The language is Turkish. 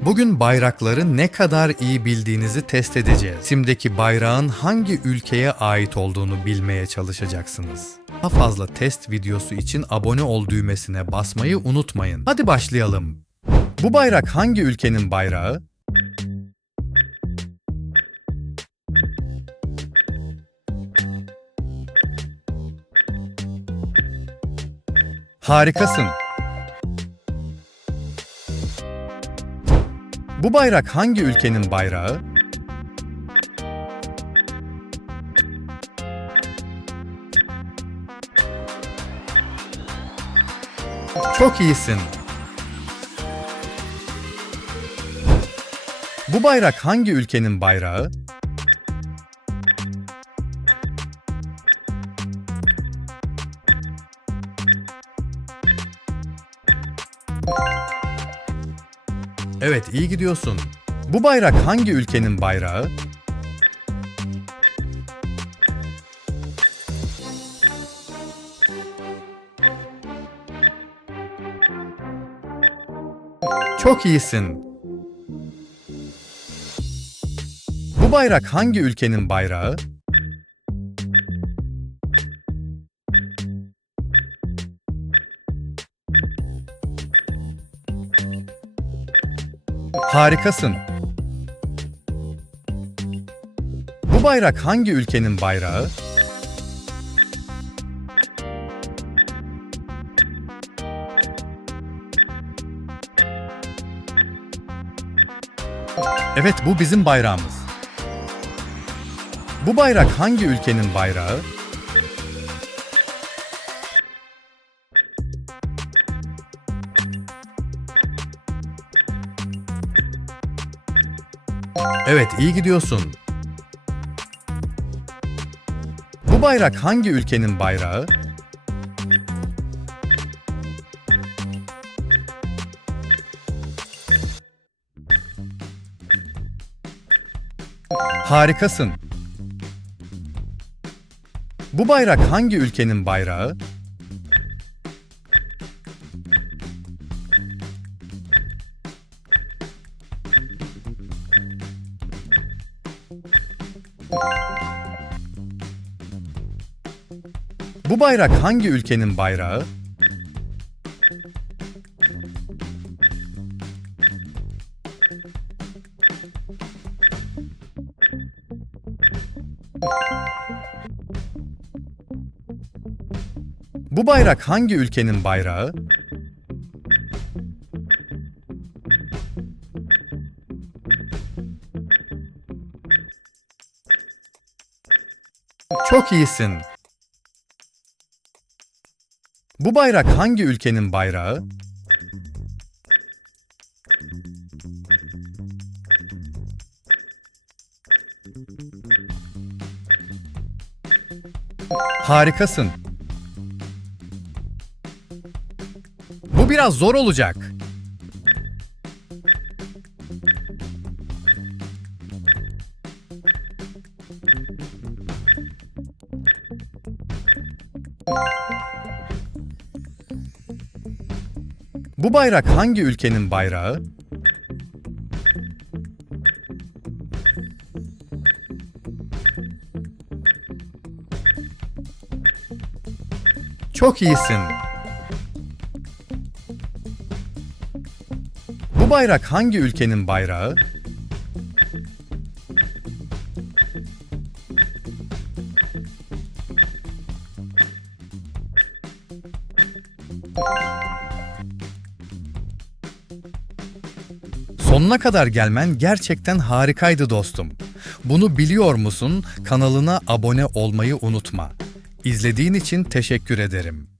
Bugün bayrakları ne kadar iyi bildiğinizi test edeceğiz. Simdeki bayrağın hangi ülkeye ait olduğunu bilmeye çalışacaksınız. Daha fazla test videosu için abone ol düğmesine basmayı unutmayın. Hadi başlayalım. Bu bayrak hangi ülkenin bayrağı? Harikasın. Bu bayrak hangi ülkenin bayrağı? Çok iyisin. Bu bayrak hangi ülkenin bayrağı? Evet, iyi gidiyorsun. Bu bayrak hangi ülkenin bayrağı? Çok iyisin. Bu bayrak hangi ülkenin bayrağı? Harikasın. Bu bayrak hangi ülkenin bayrağı? Evet, bu bizim bayrağımız. Bu bayrak hangi ülkenin bayrağı? Evet, iyi gidiyorsun. Bu bayrak hangi ülkenin bayrağı? Harikasın. Bu bayrak hangi ülkenin bayrağı? Bu bayrak hangi ülkenin bayrağı? Bu bayrak hangi ülkenin bayrağı? Çok iyisin. Bu bayrak hangi ülkenin bayrağı? Harikasın. Bu biraz zor olacak. Bu bayrak hangi ülkenin bayrağı? Çok iyisin. Bu bayrak hangi ülkenin bayrağı? Sonuna kadar gelmen gerçekten harikaydı dostum. Bunu biliyor musun? Kanalına abone olmayı unutma. İzlediğin için teşekkür ederim.